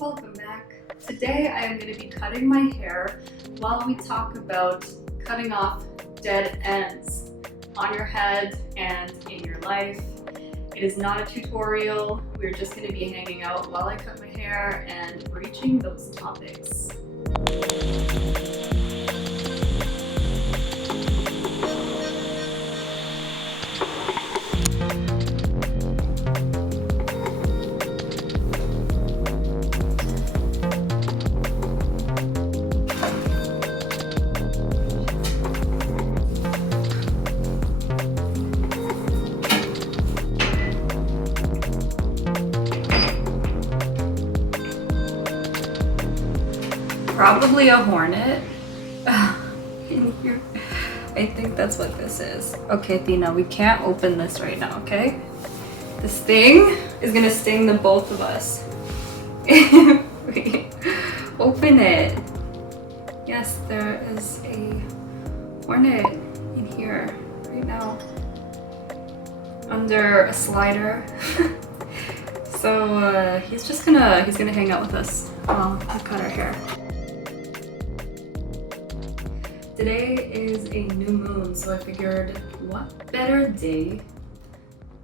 Welcome back. Today I am going to be cutting my hair while we talk about cutting off dead ends on your head and in your life. It is not a tutorial. We're just going to be hanging out while I cut my hair and breaching those topics. Probably a hornet in here. I think that's what this is. Okay, Athena, we can't open this right now, okay? This thing is gonna sting the both of us. Wait, open it. Yes, there is a hornet in here right now. Under a slider. So he's gonna hang out with us while we cut our hair. Today is a new moon, so I figured what better day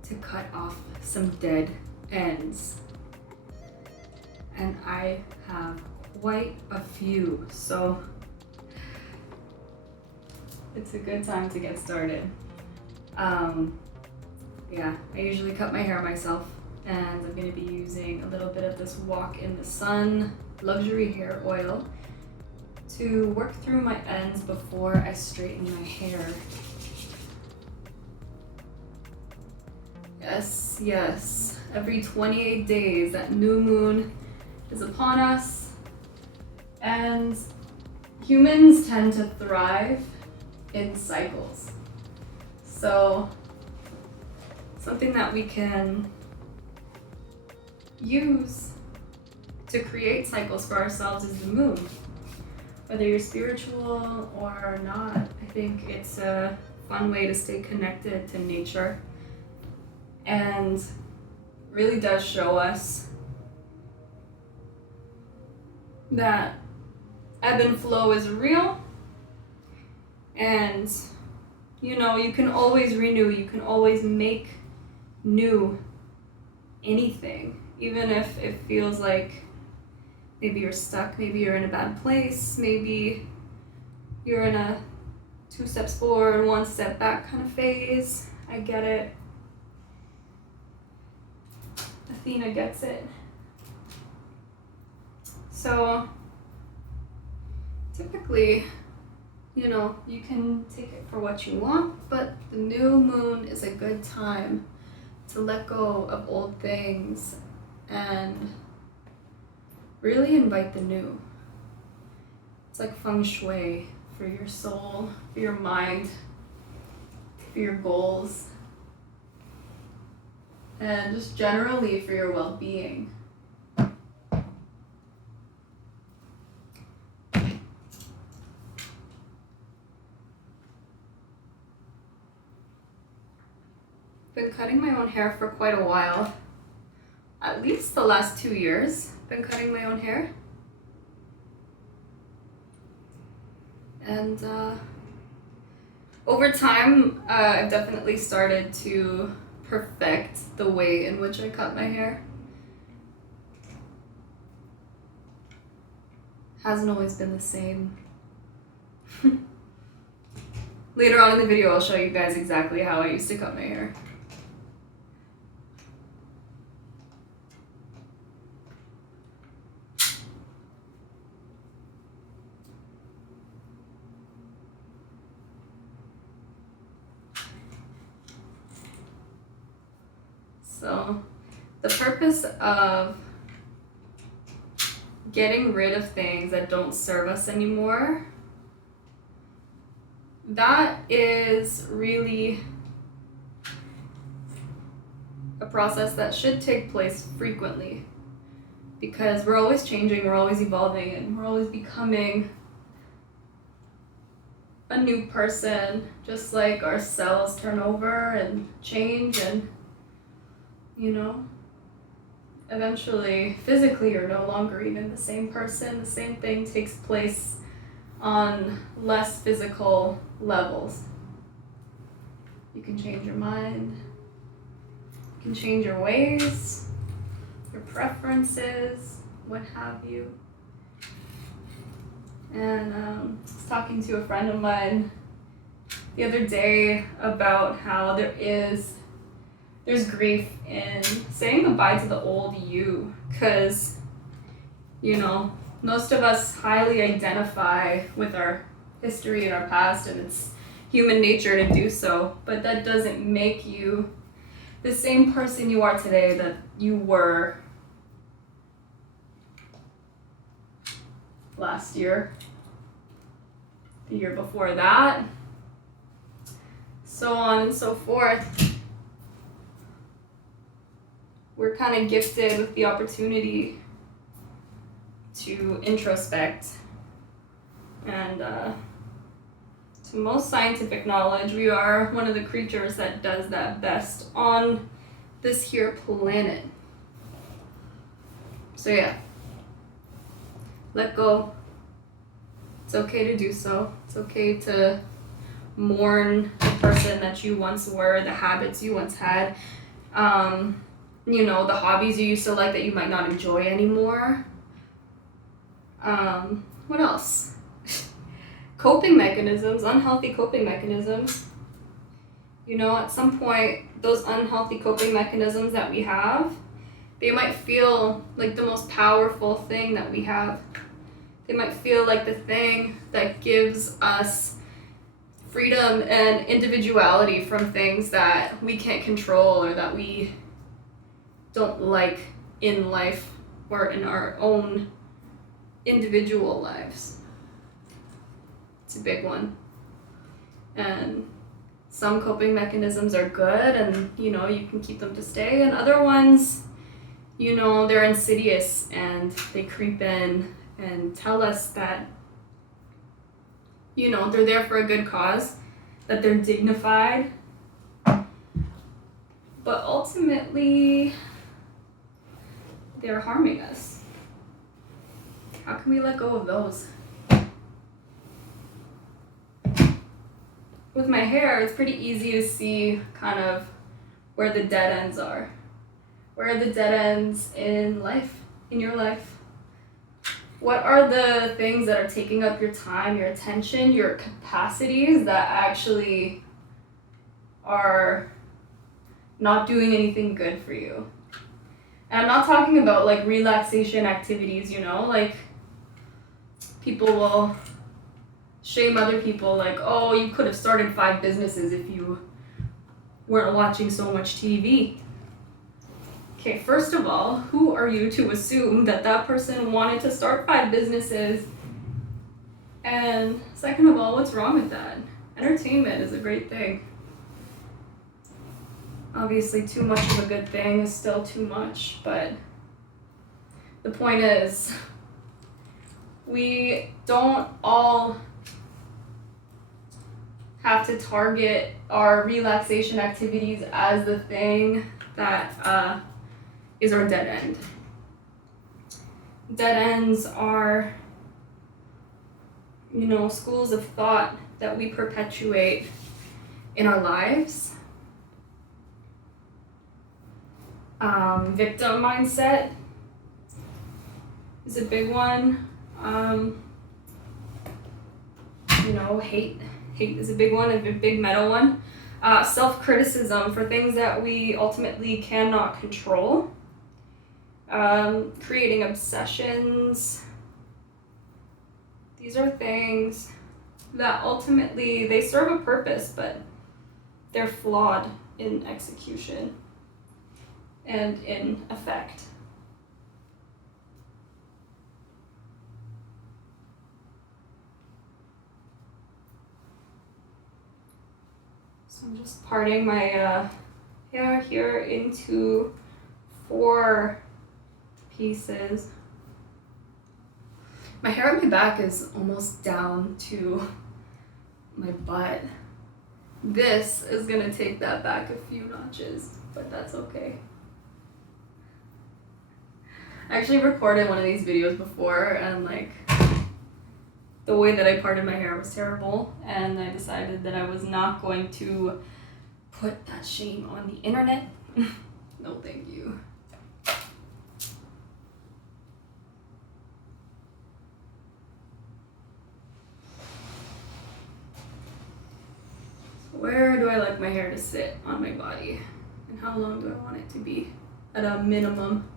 to cut off some dead ends. And I have quite a few, so it's a good time to get started. Yeah, I usually cut my hair myself, and I'm going to be using a little bit of this Walk in the Sun luxury hair oil to work through my ends before I straighten my hair. Yes, every 28 days that new moon is upon us, and humans tend to thrive in cycles. So something that we can use to create cycles for ourselves is the moon. Whether you're spiritual or not, I think it's a fun way to stay connected to nature, and really does show us that ebb and flow is real, and you know, you can always renew, you can always make new anything, even if it feels like maybe you're stuck, maybe you're in a bad place, maybe you're in a 2 steps forward, 1 step back kind of phase. I get it. Athena gets it. So typically, you know, you can take it for what you want, but the new moon is a good time to let go of old things and really invite the new. It's like Feng Shui for your soul, for your mind, for your goals, and just generally for your well-being. Been cutting my own hair for quite a while, at least the last 2 years. Been cutting my own hair, and over time I've definitely started to perfect the way in which I cut my hair. Hasn't always been the same. Later on in the video I'll show you guys exactly how I used to cut my hair. So the purpose of getting rid of things that don't serve us anymore, that is really a process that should take place frequently, because we're always changing, we're always evolving, and we're always becoming a new person, just like our cells turn over and change, and you know, eventually, physically, you're no longer even the same person. The same thing takes place on less physical levels. You can change your mind, you can change your ways, your preferences, what have you. And I was talking to a friend of mine the other day about how there's grief in saying goodbye to the old you, because, you know, most of us highly identify with our history and our past, and it's human nature to do so, but that doesn't make you the same person you are today that you were last year, the year before that, so on and so forth. We're kind of gifted with the opportunity to introspect, and to most scientific knowledge, we are one of the creatures that does that best on this here planet. So yeah, let go. It's okay to do so. It's okay to mourn the person that you once were, the habits you once had, you know, the hobbies you used to like that you might not enjoy anymore. What else? Coping mechanisms, unhealthy coping mechanisms. You know, at some point, those unhealthy coping mechanisms that we have, they might feel like the most powerful thing that we have. They might feel like the thing that gives us freedom and individuality from things that we can't control or that we don't like in life or in our own individual lives. It's a big one. And some coping mechanisms are good and, you know, you can keep them to stay, and other ones, you know, they're insidious and they creep in and tell us that, you know, they're there for a good cause, that they're dignified, but ultimately they're harming us. How can we let go of those? With my hair, it's pretty easy to see kind of where the dead ends are. Where are the dead ends in life, in your life? What are the things that are taking up your time, your attention, your capacities that actually are not doing anything good for you? And I'm not talking about like relaxation activities, you know, like people will shame other people like, oh, you could have started 5 businesses if you weren't watching so much TV. Okay, first of all, who are you to assume that that person wanted to start 5 businesses? And second of all, what's wrong with that? Entertainment is a great thing. Obviously, too much of a good thing is still too much, but the point is, we don't all have to target our relaxation activities as the thing that is our dead end. Dead ends are, you know, schools of thought that we perpetuate in our lives. Victim mindset is a big one. You know, hate is a big one, a big meta one. Self-criticism for things that we ultimately cannot control. Creating obsessions. These are things that ultimately, they serve a purpose, but they're flawed in execution and in effect. So I'm just parting my hair here into 4 pieces. My hair on my back is almost down to my butt. This is gonna take that back a few notches, but that's okay. I actually recorded one of these videos before, and like the way that I parted my hair was terrible, and I decided that I was not going to put that shame on the internet. No, thank you. Where do I like my hair to sit on my body? And how long do I want it to be at a minimum?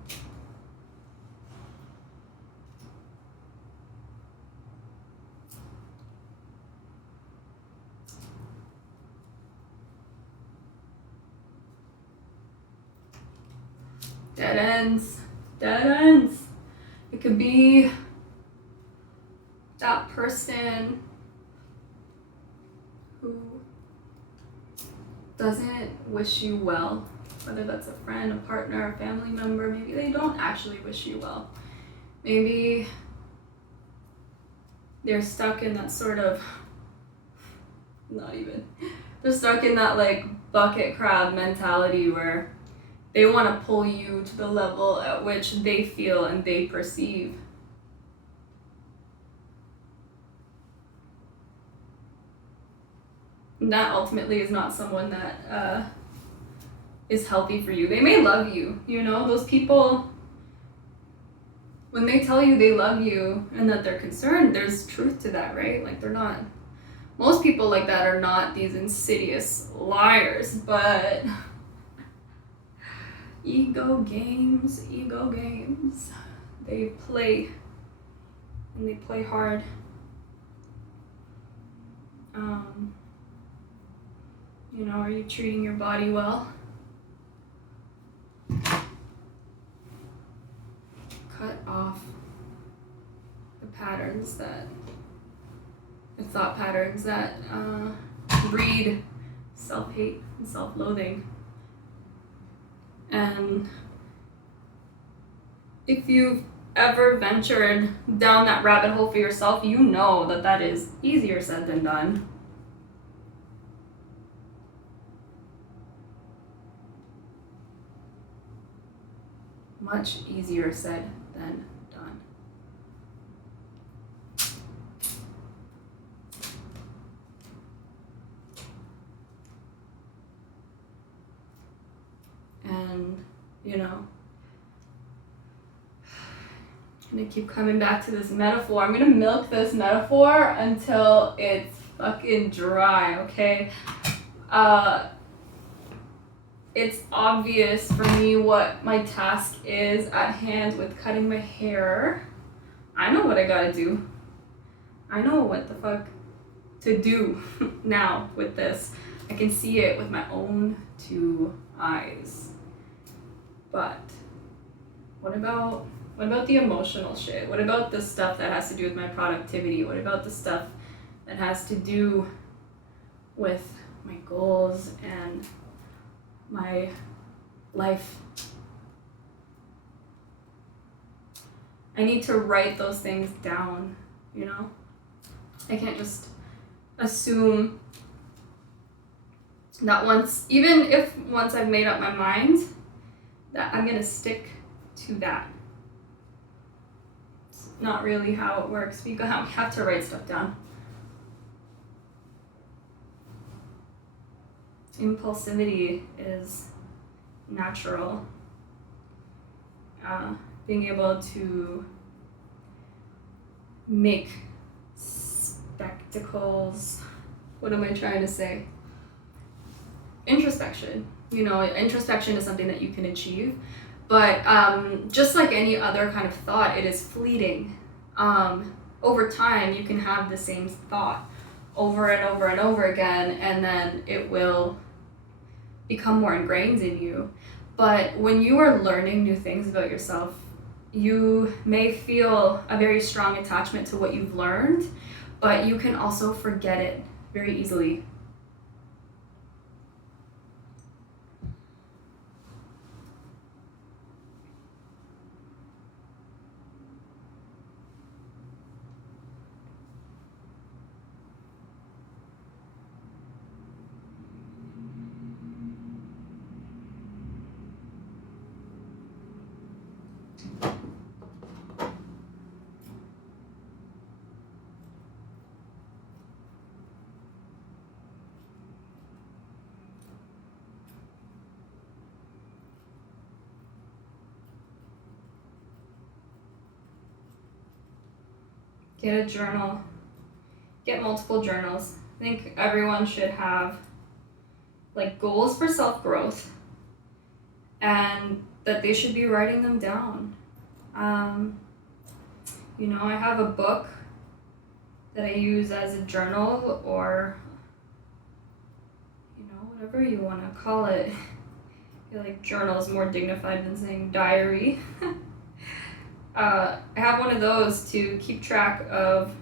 Dead ends. Dead ends. It could be that person who doesn't wish you well, whether that's a friend, a partner, a family member. Maybe they don't actually wish you well. Maybe they're stuck in that sort of, they're stuck in that like bucket crab mentality where they want to pull you to the level at which they feel and they perceive. And that ultimately is not someone that is healthy for you. They may love you, you know, those people, when they tell you they love you and that they're concerned, there's truth to that, right? Like they're not, most people like that are not these insidious liars, but ego games. They play, and they play hard. You know, are you treating your body well? Cut off the patterns that, the thought patterns that breed self-hate and self-loathing. And if you've ever ventured down that rabbit hole for yourself, you know that that is easier said than done. Much easier said than done. And, you know, I'm gonna keep coming back to this metaphor. I'm gonna milk this metaphor until it's fucking dry, okay? It's obvious for me what my task is at hand with cutting my hair. I know what I gotta do. I know what the fuck to do now with this. I can see it with my own two eyes. But what about the emotional shit? What about the stuff that has to do with my productivity? What about the stuff that has to do with my goals and my life? I need to write those things down, you know? I can't just assume that once I've made up my mind, that I'm gonna stick to that. It's not really how it works. We have to write stuff down. Impulsivity is natural. Being able to make spectacles. What am I trying to say? Introspection. You know, introspection is something that you can achieve, but just like any other kind of thought, it is fleeting. Over time, you can have the same thought over and over and over again, and then it will become more ingrained in you. But when you are learning new things about yourself, you may feel a very strong attachment to what you've learned, but you can also forget it very easily. Get a journal. Get multiple journals. I think everyone should have like goals for self-growth and that they should be writing them down. You know, I have a book that I use as a journal, or, you know, whatever you want to call it. I feel like journal is more dignified than saying diary. I have one of those to keep track of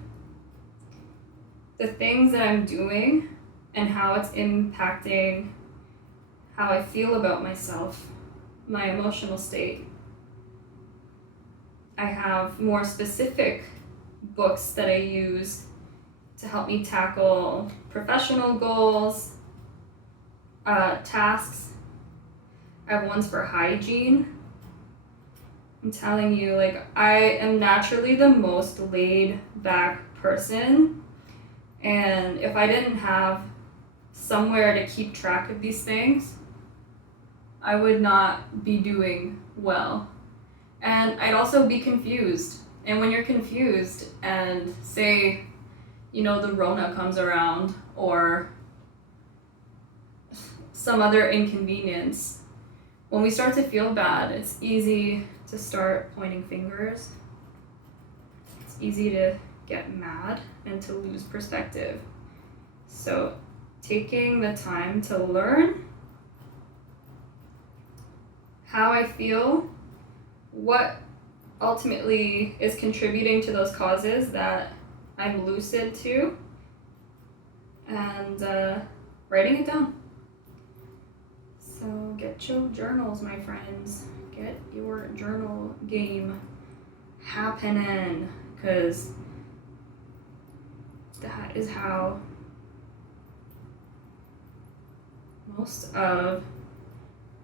the things that I'm doing and how it's impacting how I feel about myself, my emotional state. I have more specific books that I use to help me tackle professional goals, tasks. I have ones for hygiene. I'm telling you, like, I am naturally the most laid back person, and if I didn't have somewhere to keep track of these things, I would not be doing well. And I'd also be confused. And when you're confused and say, you know, the Rona comes around or some other inconvenience, when we start to feel bad, it's easy to start pointing fingers. It's easy to get mad and to lose perspective. So taking the time to learn how I feel, what ultimately is contributing to those causes that I'm lucid to, and writing it down. So get your journals, my friends. Get your journal game happening, because that is how most of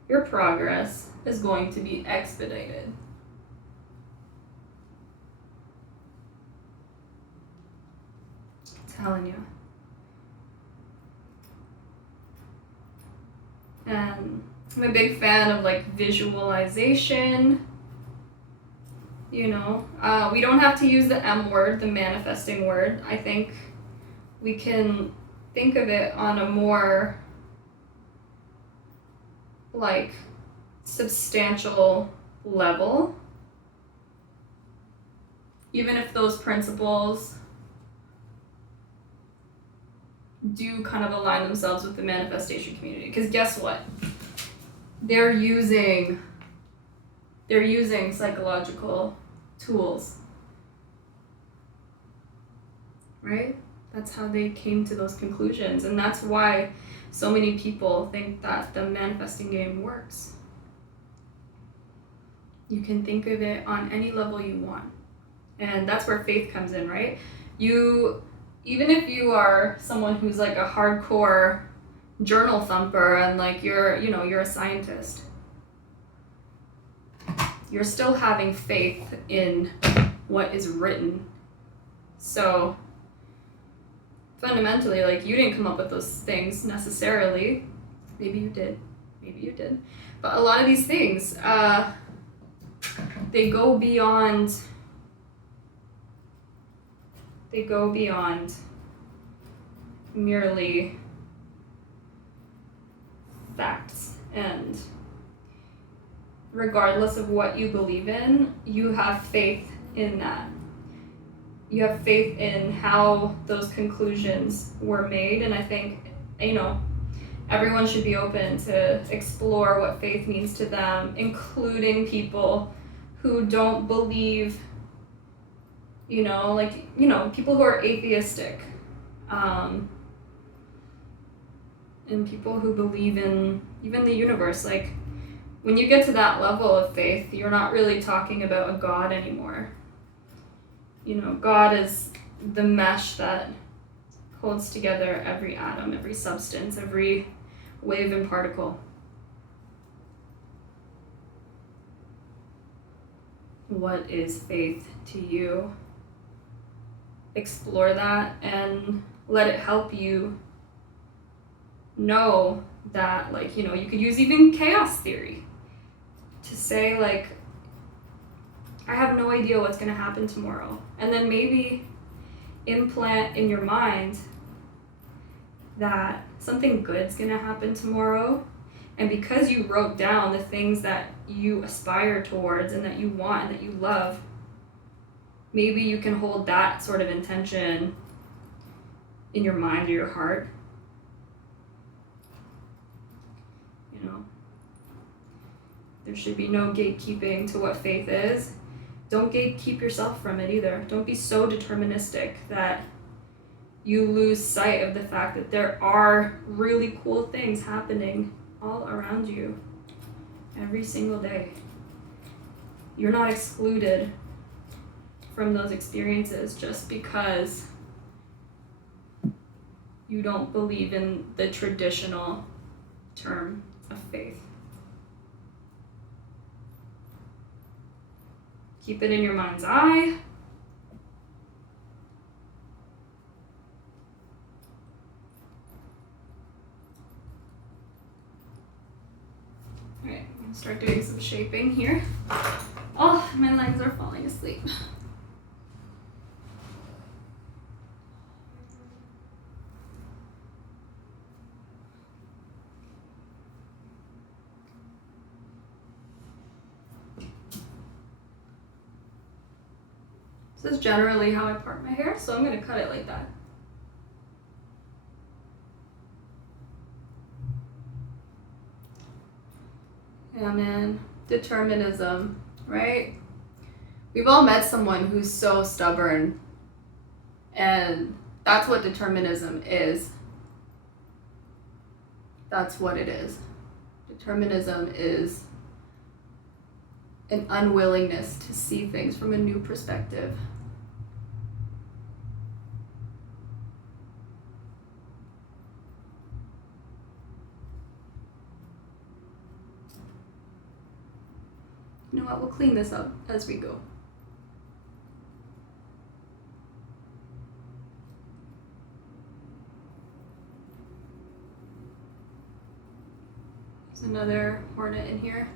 your progress is going to be expedited. I'm telling you. And I'm a big fan of like visualization. You know, we don't have to use the M word, the manifesting word. I think we can think of it on a more like substantial level, even if those principles do kind of align themselves with the manifestation community. Because guess what? They're using psychological tools, right? That's how they came to those conclusions, and that's why so many people think that the manifesting game works. You can think of it on any level you want, and that's where faith comes in, right? Even if you are someone who's like a hardcore journal thumper and like you're a scientist, you're still having faith in what is written. So fundamentally, like, you didn't come up with those things necessarily. Maybe you did. But a lot of these things, they go beyond merely facts. And regardless of what you believe in, you have faith in that. You have faith in how those conclusions were made, and I think, everyone should be open to explore what faith means to them, including people who don't believe, people who are atheistic, and people who believe in even the universe. Like, when you get to that level of faith, you're not really talking about a God anymore. God is the mesh that holds together every atom, every substance, every wave and particle. What is faith to you? Explore that and let it help you know that, you could use even chaos theory to say, I have no idea what's going to happen tomorrow. And then maybe implant in your mind that something good's gonna happen tomorrow. And because you wrote down the things that you aspire towards and that you want and that you love, maybe you can hold that sort of intention in your mind or your heart. You know, there should be no gatekeeping to what faith is. Don't gatekeep yourself from it either. Don't be so deterministic that you lose sight of the fact that there are really cool things happening all around you every single day. You're not excluded from those experiences just because you don't believe in the traditional term of faith. Keep it in your mind's eye. Alright, I'm gonna start doing some shaping here. Oh, my legs are falling asleep. This is generally how I part my hair, so I'm going to cut it like that. Yeah, man. Determinism, right? We've all met someone who's so stubborn, and that's what determinism is. That's what it is. Determinism is an unwillingness to see things from a new perspective. You know what, we'll clean this up as we go. There's another hornet in here.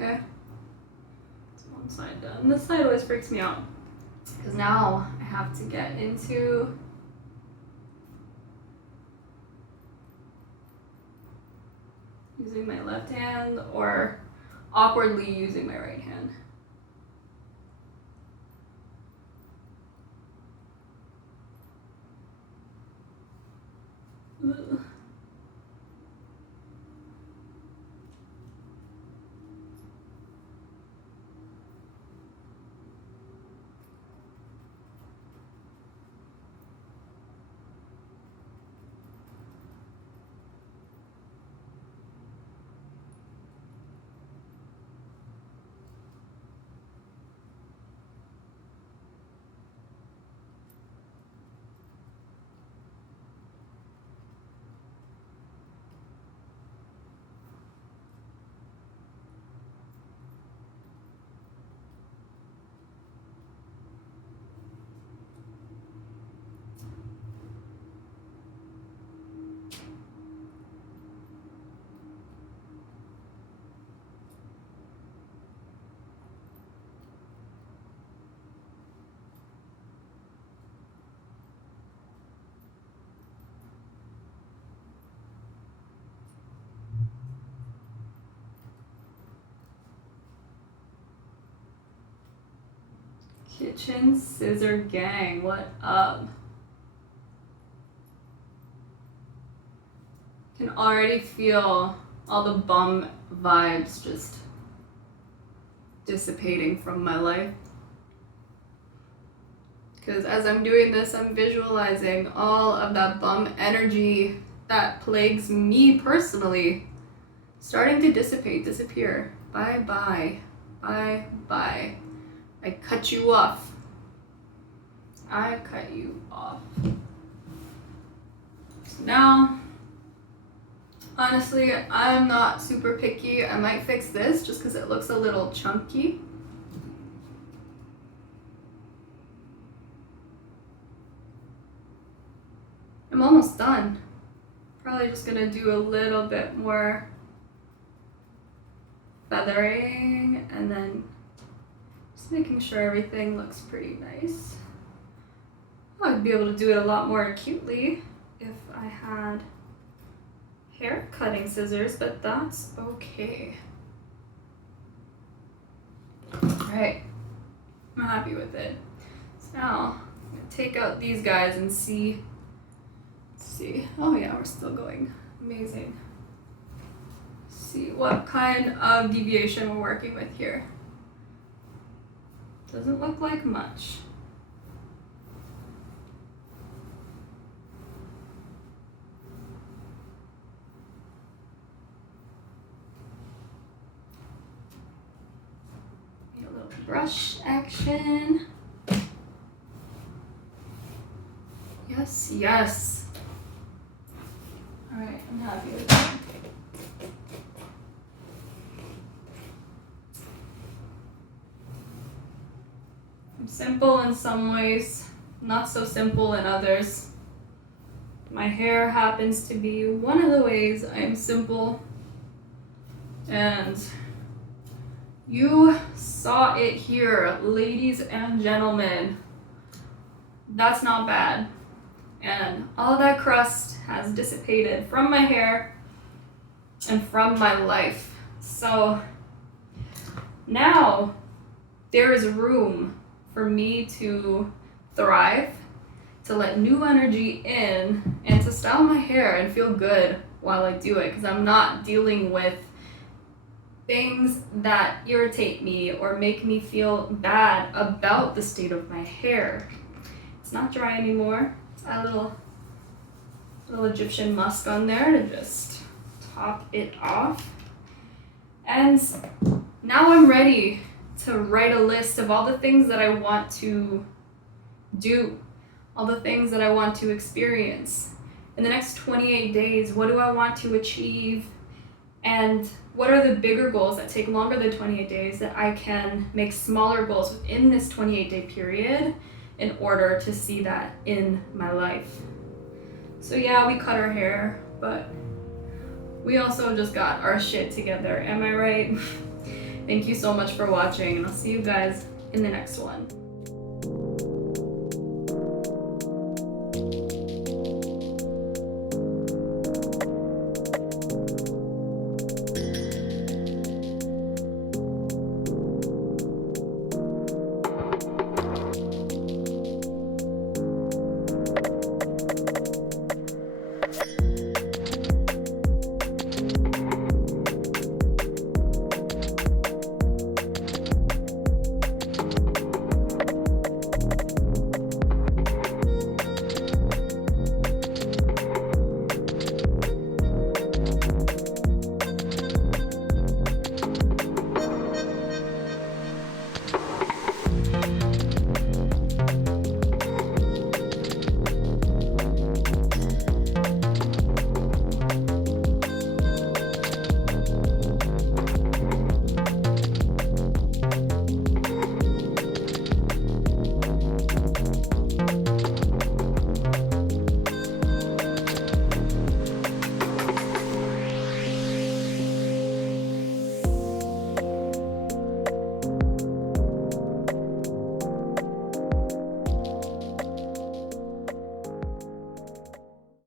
Okay, that's one side done. This side always freaks me out because now I have to get into using my left hand or awkwardly using my right hand. Ugh. Kitchen Scissor Gang, what up? Can already feel all the bum vibes just dissipating from my life. Because as I'm doing this, I'm visualizing all of that bum energy that plagues me personally starting to disappear. Bye bye. Bye bye. I cut you off. I cut you off. So now, honestly, I'm not super picky. I might fix this just because it looks a little chunky. I'm almost done. Probably just gonna do a little bit more feathering and then just making sure everything looks pretty nice. I'd be able to do it a lot more acutely if I had hair cutting scissors, but that's okay. Alright, I'm happy with it. So now I'm gonna take out these guys and see. Oh yeah, we're still going. Amazing. See what kind of deviation we're working with here. Doesn't look like much. Need a little brush action. Yes, yes. All right, I'm happy with that. I'm simple in some ways, not so simple in others. My hair happens to be one of the ways I am simple, and you saw it here, ladies and gentlemen. That's not bad. And all that crust has dissipated from my hair and from my life. So now there is room for me to thrive, to let new energy in, and to style my hair and feel good while I do it, because I'm not dealing with things that irritate me or make me feel bad about the state of my hair. It's not dry anymore. Add a little Egyptian musk on there to just top it off. And now I'm ready to write a list of all the things that I want to do, all the things that I want to experience. In the next 28 days, what do I want to achieve? And what are the bigger goals that take longer than 28 days that I can make smaller goals within this 28-day period in order to see that in my life? So yeah, we cut our hair, but we also just got our shit together. Am I right? Thank you so much for watching, and I'll see you guys in the next one.